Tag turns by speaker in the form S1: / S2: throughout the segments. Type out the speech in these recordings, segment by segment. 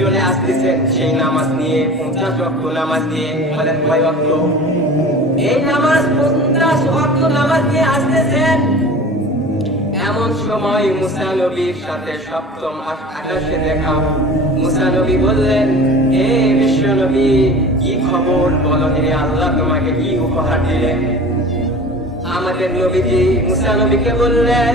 S1: চলে আসতেছেন সেই নামাজ নিয়ে, পঞ্চাশ ওয়াক্ত নামাজ নিয়ে, বলেন কয় ওয়াক্ত? এই নামাজ পঞ্চাশ ওয়াক্ত নামাজ নিয়ে আসতেছেন? এমন সময় মুসা নবীর সাথে সপ্তম আকাশে দেখা। মুসা নবী বললেন হে বিশ্ব নবী, কি খবর? বলো হে আল্লাহ, তোমাকে কি উপহার দিলেন? আমাদের নবীজি মুসা নবীকে বললেন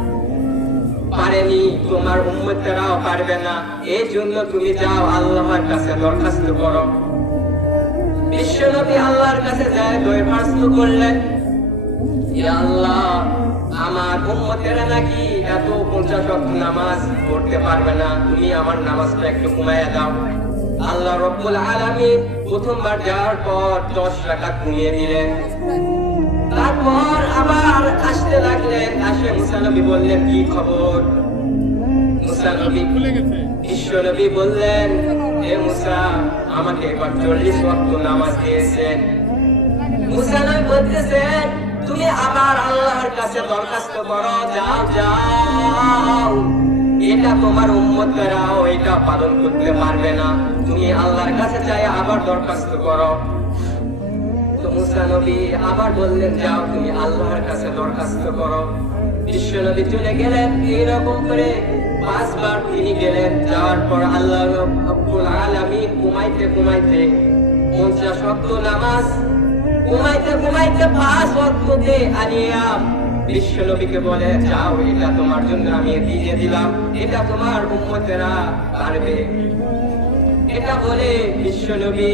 S1: পারেনি, তোমার উম্মতেরাও পারবে না। এই জন্য তুমি যাও আল্লাহর কাছে দরখাস্ত করো। বিশ্বনবী আল্লাহর কাছে যায়, দরখাস্ত করলেন আল্লাহ, আমার উম্মতেরা নাকি এত পঞ্চাশ ওয়াক্ত নামাজ পড়তে পারবে না। তুমি আমার নামাজটা একটু কমাইয়া দাও। আল্লাহ রব্বুল আলামিন প্রথমবার যাওয়ার পর দশ রাকাত কমিয়ে দিলেন তারপর লাগলেন আসে মুসা নবী বললেন, কি খবর? মুসা নবী বিশ্বনবী বললেন হে মুসা, আমাকে এবার চল্লিশ ওয়াক্ত নামাজ দিয়েছেন মুসা নবী বলতেছেন তুমি আবার আল্লাহর কাছে দরখাস্ত করো, যাও যাও। এটা তোমার উম্মতরাও এটা পালন করতে পারবে না। তুমি আল্লাহর কাছে চাই আবার দরখাস্ত করো। তো মুসা নবী আবার বললেন, যাও, তুমি আল্লাহর কাছে দরখাস্ত করো। বিশ্ব নবী চলে গেলেন, এইরকম করে পাঁচবার তিনি গেলেন। যাওয়ার পর আল্লাহ রব্বুল আলামিন ঘুমাইতে ঘুমাইতে পঞ্চাশ ওয়াক্ত নামাজ, ঘুমাইতে ঘুমাইতে পাঁচ ওয়াক্ততে আনিয়া বিশ্ব নবীকে বলে, যাও, এটা তোমার জন্য আমি দিয়ে দিলাম, এটা তোমার উম্মতেরা পারবে। এটা বলে বিশ্ব নবী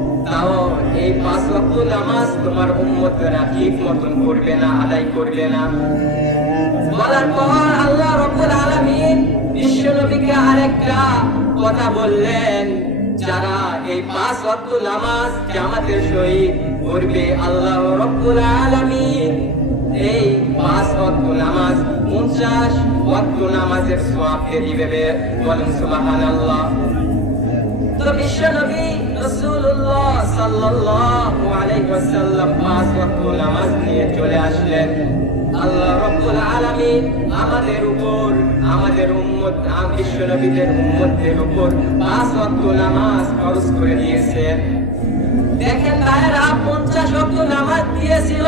S1: তাও এই পাঁচ ওয়াক্ত নামাজ তোমার উম্মতরা ঠিক মতন করবে না, আদায় করবে না। বলার পর আল্লাহ রব্বুল আলামিন বিশ্ব নবীকে আরেকটা কথা বললেন, যারা এই পাঁচ ওয়াক্ত নামাজ জামাতের সহিত করবে আল্লাহ রব্বুল আলামিন এই পাঁচ ওয়াক্ত নামাজ পঞ্চাশ ওয়াক্ত নামাজের সওয়াব দিয়ে দিবে বলেন সুবহানাল্লাহ। তো করে দিয়েছেন দেখেন ভাইরা পঞ্চাশ নামাজ দিয়েছিল।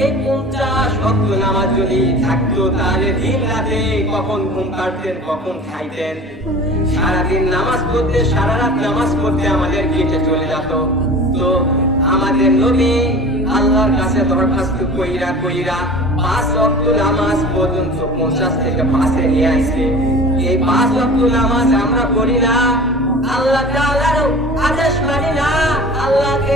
S1: এই পঞ্চাশ ওয়াক্ত নামাজ যদি থাকতো তাহলে দিন রাতে কখন ঘুম পাড়তেন, কখন খাইতেন? সারাদিন নামাজ পড়তে, সারা রাত নামাজ পড়তে আমাদের কেটে চলে যেত। তো আমাদের নবী আল্লাহর কাছে দরখাস্ত কইরা কইরা পাঁচ ওয়াক্ত নামাজ পর্যন্ত পঞ্চাশ থেকে পাঁচে নিয়ে আসছে। এই পাঁচ ওয়াক্ত নামাজ আমরা পড়ি না, আল্লাহ আদেশ মানি না, আল্লাহকে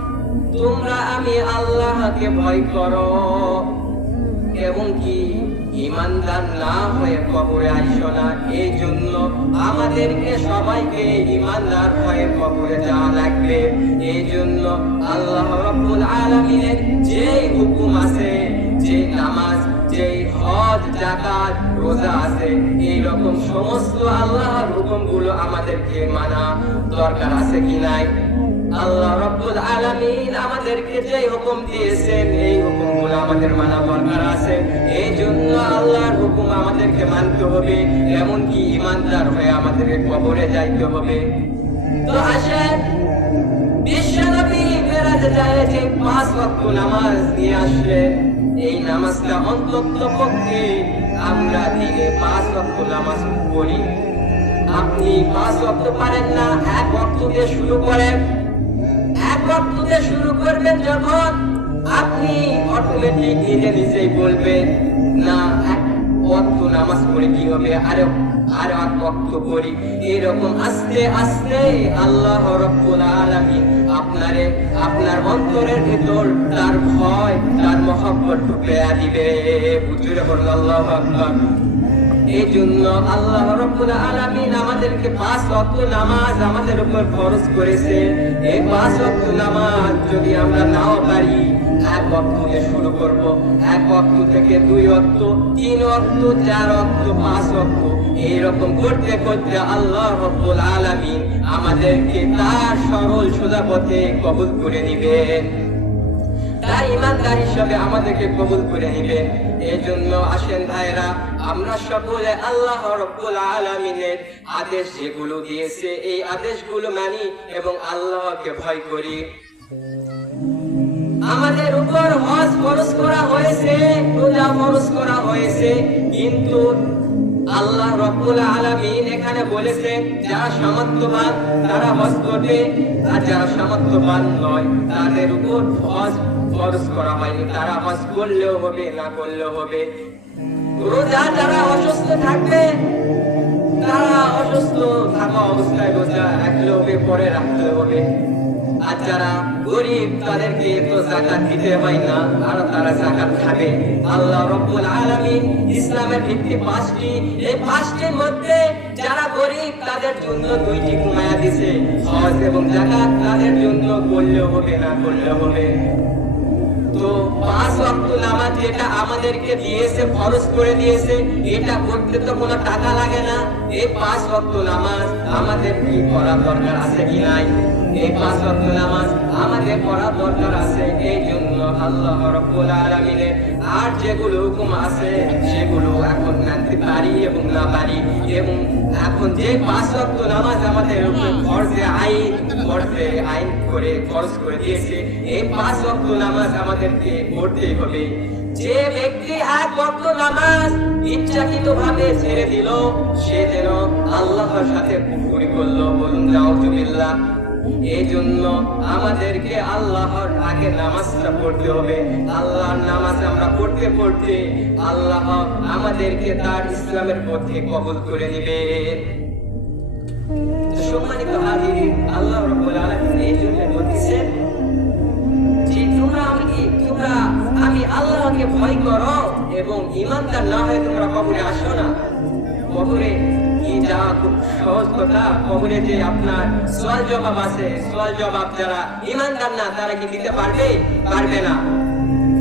S1: তোমরা আমি আল্লাহকে ভয় করো। এবং কি ইমানদার না হয়ে কবরে আইসো না। এই জন্য আমাদেরকে সবাইকে ইমানদার হয়ে কবরে যাওয়া লাগবে। এই জন্য আল্লাহ রব্বুল আলমিনের যে হুকুম আছে যে নামাজ যে হজ জাকাত রোজা আছে এই রকম সমস্ত আল্লাহর হুকুমগুলো আমাদেরকে মানা দরকার আছে কি নাই? আল্লাহ রব্বুল আলামিন আমাদেরকে যে হুকুম দিয়েছেন, এই হুকুমগুলো আমাদের মানা দরকার আছে। এই জন্য আল্লাহর হুকুম আমাদেরকে মানতে হবে, এমনকি ইমানদার হয়ে আমাদেরকে কবরে যাইতে হবে। তো আসেন বিশ্বনবী মেরাজে যায় যে পাঁচ ওয়াক্ত নামাজ নিয়ে আসলেন এই নামাজটা অন্তত পক্ষে আমরা দিনে পাঁচ ওয়াক্ত নামাজ পড়ি। আপনি পাঁচ ওয়াক্ত পারেন না, এক ওয়াক্ত দিয়ে শুরু করেন। এক ওয়াক্ত শুরু করবেন যখন আপনি অটোমেটিক নিজে নিজেই বলবেন, না, এক নামাজ পড়ে কি হবে? আরে, আর এক ওয়াক্ত পড়ি। এরকম আস্তে আস্তে আল্লাহ রব্বুল আলামিন আপনারে, আপনার অন্তরের ভিতর তার ভয়, তার মহব্বত ঢুকে দিবে। বুঝলে বলুন আল্লাহু আকবার। এই জন্য আল্লাহ আমাদেরকে পাঁচ নামাজ আমাদের উপর করেছে। এই পাঁচ নামাজ যদি আমরা নাও পারি, এক শুরু করব। এক থেকে দুই তিন ওয়াক্ত, চার ওয়াক্ত, পাঁচ ওয়াক্ত, এইরকম করতে করতে আল্লাহ রব্বুল আমাদেরকে তার সরল সোজা পথে কবুল করে নিবেন তার ইমানদার হিসাবে আমাদেরকে কবুল করে নিবেন এই জন্য আসেন ভাইরা আমরা সকলে আল্লাহ রব্বুল আদেশ যেগুলো দিয়েছে, এই আদেশগুলো মানি এবং আল্লাহকে ভয় করি। আমাদের উপর হজ ফরজ করা হয়েছে, রোজা ফরজ করা হয়েছে, কিন্তু আল্লাহ রব্বুল আলামিন এখানে বলেছে যারা সামর্থ্যবান তারা হজ করবে, আর যারা সামর্থ্যবান নয় তাদের উপর হজ ফরজ করা হয়নি। তারা হজ করলেও হবে, না করলেও হবে। রোজা যারা অসুস্থ থাকবে, তারা অসুস্থ থাকা অবস্থায় রোজা রাখলে হবে, পরে রাখতে হবে। আর যারা গরিব, তাদেরকে তো জাকাত দিতে হয় না, আর তারা জাকাত খাবে। আল্লাহ রব্বুল আলামিন ইসলামের ভিত্তি পাঁচটি। এই পাঁচটির মধ্যে যারা গরিব, তাদের জন্য দুইটি কমায়া দিছে, হজ এবং জাকাত। তাদের জন্য করলেও হবে, না করলেও হবে। তো পাঁচ ওয়াক্ত নামাজ যেটা আমাদেরকে দিয়েছে, ফরজ করে দিয়েছে, এটা করতে তো কোনো টাকা লাগে না। এই পাঁচ ওয়াক্ত নামাজ আমাদের কি করা দরকার আছে কি নাই? এই পাঁচ ওয়াক্ত নামাজ আমাদের পড়া দরকার আছে। এই জন্য আল্লাহ রাব্বুল আলামিনের আর যেগুলো হুকুম আছে, সেগুলো এখন মানতে পারি এবং না পারি। এবং এখন যে পাঁচ ওয়াক্ত নামাজ আমাদের ফরজে আইন ফরজে আইন করে, ফরজ করে দিয়েছে, এই পাঁচ ওয়াক্ত নামাজ আমাদেরকে পড়তেই হবে। যে ব্যক্তি এক ওয়াক্ত নামাজ ইচ্ছাকৃত ভাবে ছেড়ে দিল, সে যেন আল্লাহর সাথে কুফরি করল। বলুন, নাউজুবিল্লাহ। আমাদেরকে আল্লাহর আগে নামাজটা পড়তে হবে। আল্লাহর নামাজ আমরা পড়তে পড়তে আল্লাহ আমাদেরকে তার ইসলামের পথে কবুল করে নেবে। সম্মানিত আল্লাহ রাব্বুল আলামিন এই জন্য যে তোমরা তোমরা আমি আল্লাহকে ভয় করো এবং ইমানদার না হয়ে তোমরা কবরে আসো না। কবরে যা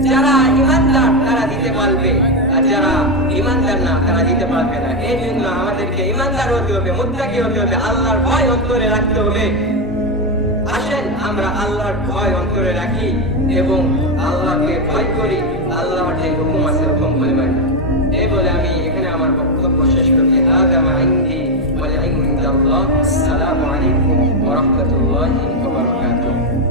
S1: যারা ইমানদার তারা দিতে পারবে? আর যারা ইমানদার না, তারা দিতে পারবে না। এই জন্য আমাদেরকে ইমানদার হতে হবে, মুত্তাকি হতে হবে, আল্লাহর ভয় অন্তরে রাখতে হবে। আসেন, আমরা আল্লাহর ভয় অন্তরে রাখি এবং আল্লাহকে ভয় করি, আল্লাহর যে হুকুম আছে, হুকুম মানি এই বলে আমি এখানে আমার বক্তব্য শেষ করছি। হাদা মা ইনদি ওয়াল ইলমু ইনদাল্লাহ। আসসালামু আলাইকুম ওয়া রাহমাতুল্লাহি ওয়া বারাকাতুহু।